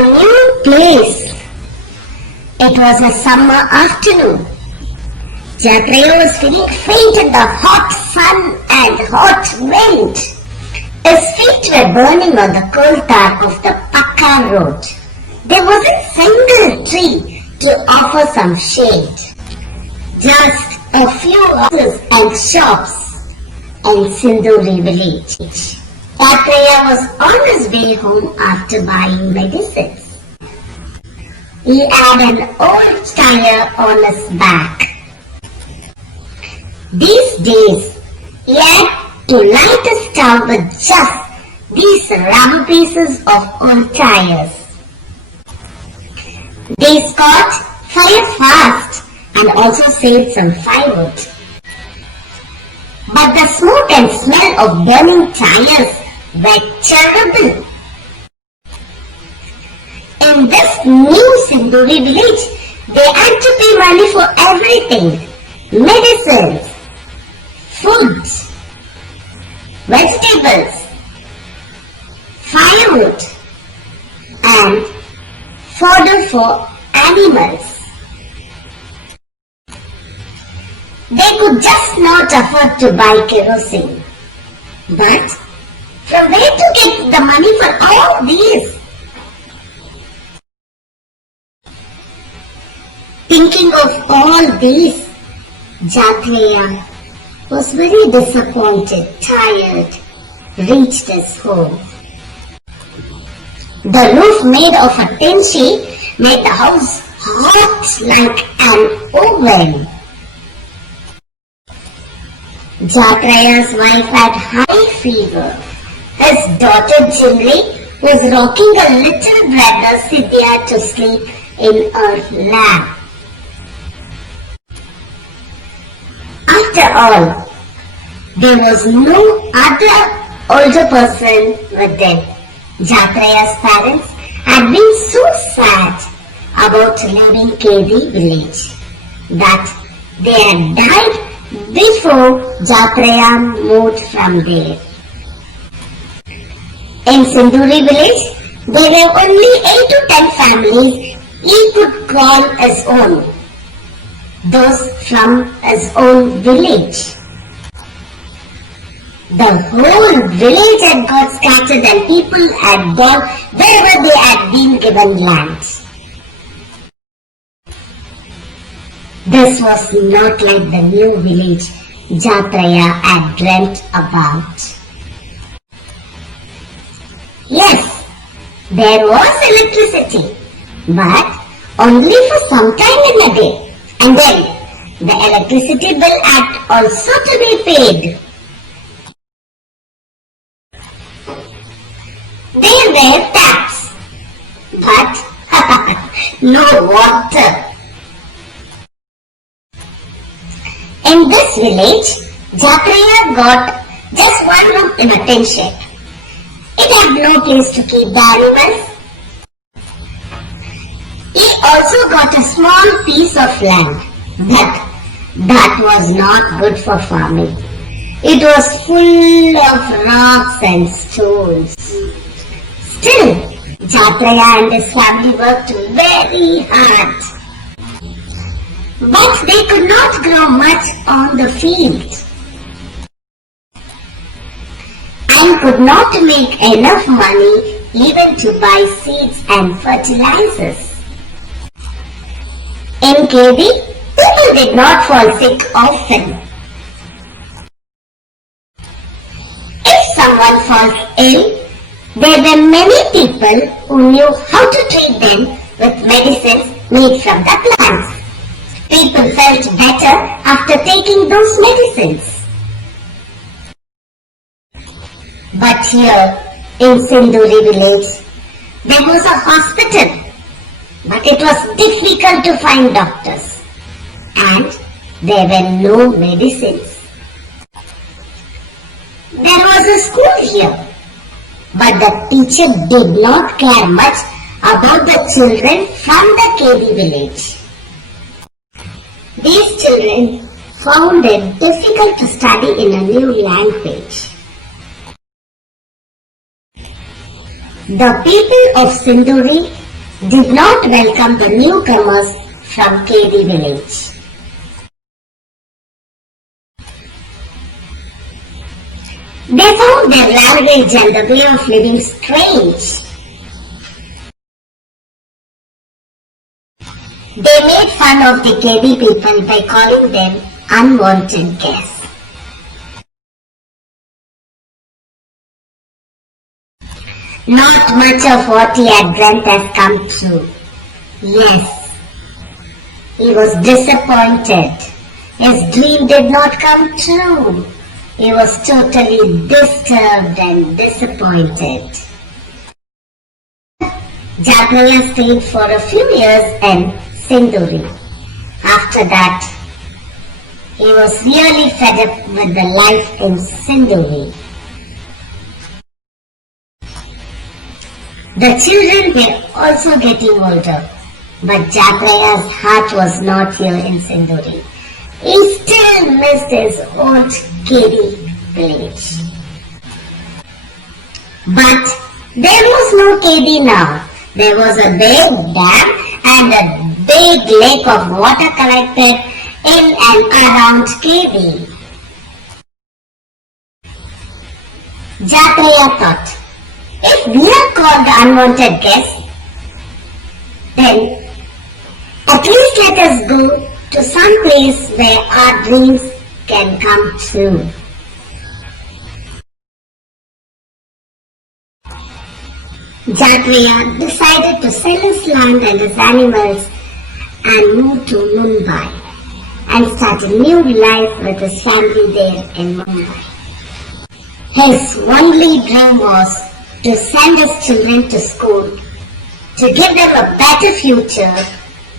a new place. It was a summer afternoon. Jatreya was feeling faint in the hot sun and hot wind. His feet were burning on the coal tar of the Pakka road. There wasn't a single tree to offer some shade. Just a few houses and shops in Sinduri village. Jatreya was on his way home after buying medicines. He had an old tire on his back. These days, he had to light a stove with just these rubber pieces of old tires. They caught fire fast and also saved some firewood. But the smoke and smell of burning tires were terrible. In this new Sinduri village, they had to pay money for everything. Medicines, food, vegetables, firewood, and fodder for animals. They could just not afford to buy kerosene. But from where to get the money for all these? Thinking of all these, Jatreya was very disappointed, tired, reached his home. The roof made of a tin sheet made the house hot like an oven. Jatreya's wife had high fever. His daughter Jimli was rocking a little brother Sidhya to sleep in her lap. After all, there was no other older person with them. Jatreya's parents had been so sad about leaving Kedi village that they had died before Jatreya moved from there. In Sinduri village, there were only 8 to 10 families he could call his own. Those from his own village. The whole village had got scattered and people had gone wherever they had been given land. This was not like the new village Jatreya had dreamt about. Yes, there was electricity, but only for some time in a day. And then the electricity bill had also to be paid. There were taps, but no water. In this village, Jatreya got just one room in a tin shed. It had no place to keep the animals. He also got a small piece of land, but that was not good for farming. It was full of rocks and stones. Still, Jatreya and his family worked very hard. But they could not grow much on the field and could not make enough money even to buy seeds and fertilizers. In Kedi, people did not fall sick often. If someone falls ill, there were many people who knew how to treat them with medicines made from the plants. People felt better after taking those medicines. But here in Sinduri village, there was a hospital. But it was difficult to find doctors and there were no medicines. There was a school here, but the teacher did not care much about the children from the Kedi village. These children found it difficult to study in a new language. The people of Sinduri did not welcome the newcomers from KD village. They found their language and the way of living strange. They made fun of the KD people by calling them unwanted guests. Not much of what he had dreamt had come true. Yes, he was disappointed. His dream did not come true. He was totally disturbed and disappointed. Jatreya stayed for a few years in Sinduri. After that, he was really fed up with the life in Sinduri. The children were also getting older, but Jatreya's heart was not here in Sinduri. He still missed his old KD village. But there was no KD now. There was a big dam and a big lake of water collected in and around KD. Jatreya thought, if we are called the unwanted guests, then at least let us go to some place where our dreams can come true. Jatreya decided to sell his land and his animals and move to Mumbai and start a new life with his family there in Mumbai. His only dream was to send his children to school, to give them a better future,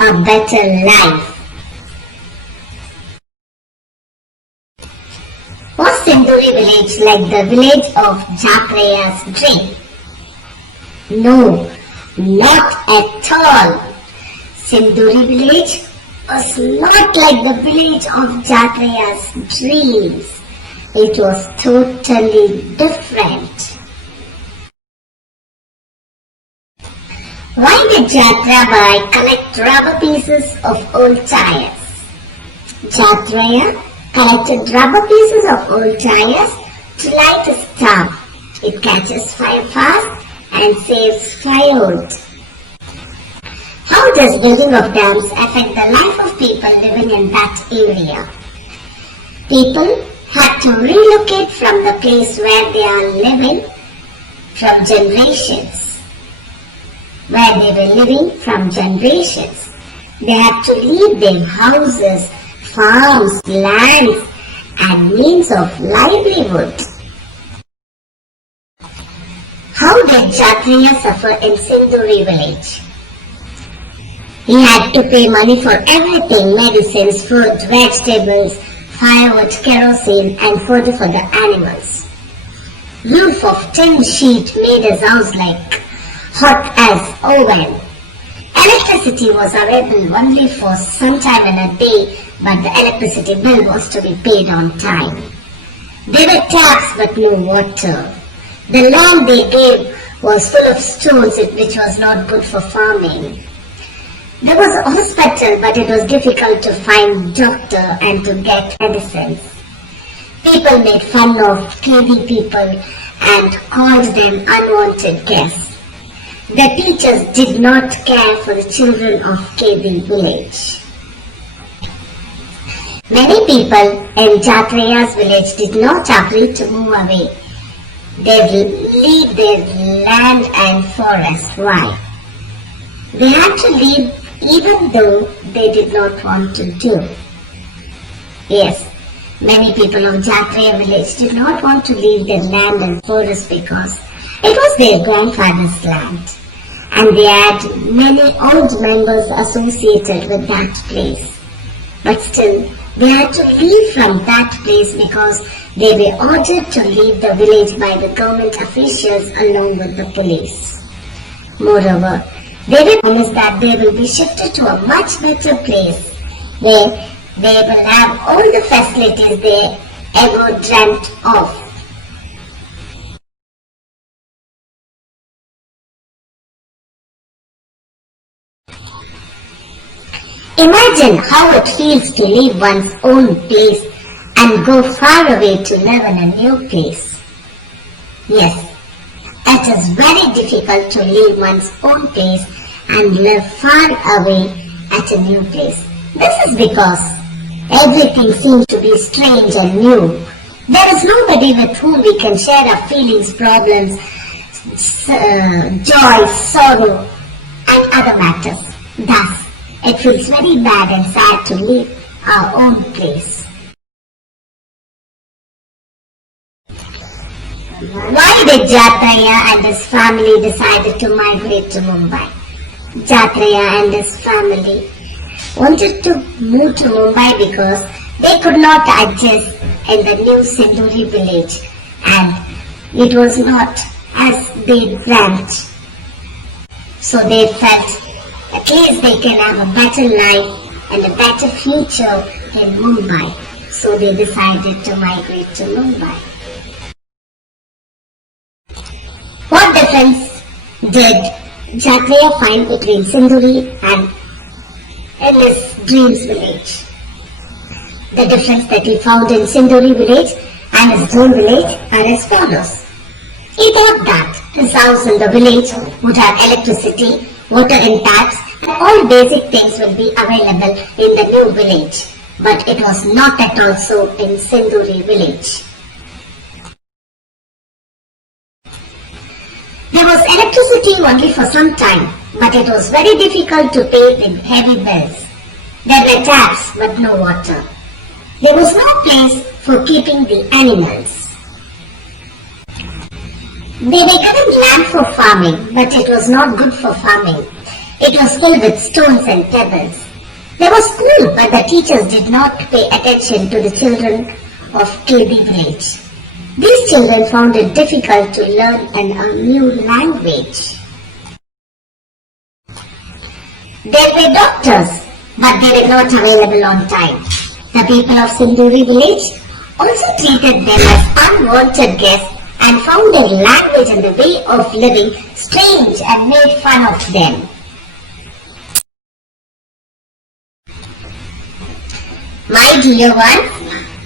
a better life. Was Sinduri village like the village of Jatreya's dream? No, not at all. Sinduri village was not like the village of Jatreya's dreams. It was totally different. Why did Jatreya collect rubber pieces of old tires? Jatreya collected rubber pieces of old tires to light a stove. It catches fire fast and saves firewood. How does building of dams affect the life of people living in that area? People had to relocate from the place where they are living from generations. Where they were living from generations. They had to leave their houses, farms, lands, and means of livelihood. How did Jatreya suffer in Sinduri village? He had to pay money for everything: medicines, food, vegetables, firewood, kerosene, and food for the animals. Roof of tin sheet made his house like hot as oven. Electricity was available only for some time in a day, but the electricity bill was to be paid on time. There were taps but no water. The land they gave was full of stones, which was not good for farming. There was a hospital, but it was difficult to find doctor and to get medicines. People made fun of KD people and called them unwanted guests. The teachers did not care for the children of KD village. Many people in Jatreya's village did not agree to move away. They would leave their land and forest. Why? They had to leave even though they did not want to do. Yes, many people of Jatreya village did not want to leave their land and forest because it was their grandfather's land, and they had many old members associated with that place. But still, they had to leave from that place because they were ordered to leave the village by the government officials along with the police. Moreover, they were promised that they will be shifted to a much better place where they will have all the facilities they ever dreamt of. Imagine how it feels to leave one's own place and go far away to live in a new place. Yes, it is very difficult to leave one's own place and live far away at a new place. This is because everything seems to be strange and new. There is nobody with whom we can share our feelings, problems, joy, sorrow, and other matters. Thus, it feels very bad and sad to leave our own place. Why did Jatraya and his family decided to migrate to Mumbai? Jatraya and his family wanted to move to Mumbai because they could not adjust in the new Sinduri village and it was not as they dreamt. So they felt at least they can have a better life and a better future in Mumbai. So they decided to migrate to Mumbai. What difference did Jatraya find between Sinduri and in his dreams village? The difference that he found in Sinduri village and his dream village are as follows. He thought that his house in the village would have electricity, water in taps, and all basic things will be available in the new village. But it was not at all so in Sinduri village. There was electricity only for some time, but it was very difficult to pay the heavy bills. There were taps but no water. There was no place for keeping the animals. They were given land for farming, but it was not good for farming. It was filled with stones and pebbles. There was school, but the teachers did not pay attention to the children of KB village. These children found it difficult to learn a new language. There were doctors, but they were not available on time. The people of Sinduri village also treated them as unwanted guests and found their language and the way of living strange and made fun of them. My dear ones,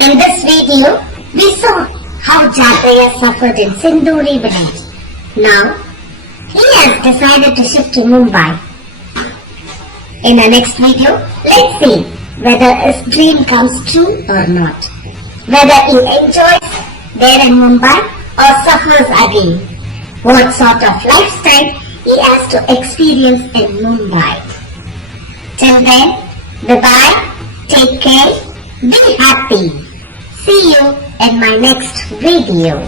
in this video, we saw how Jatraya suffered in Sinduri village. Now, he has decided to shift to Mumbai. In our next video, let's see whether his dream comes true or not. Whether he enjoys there in Mumbai or suffers again. What sort of lifestyle he has to experience in Mumbai. Till then, bye-bye, take care, be happy. See you in my next video.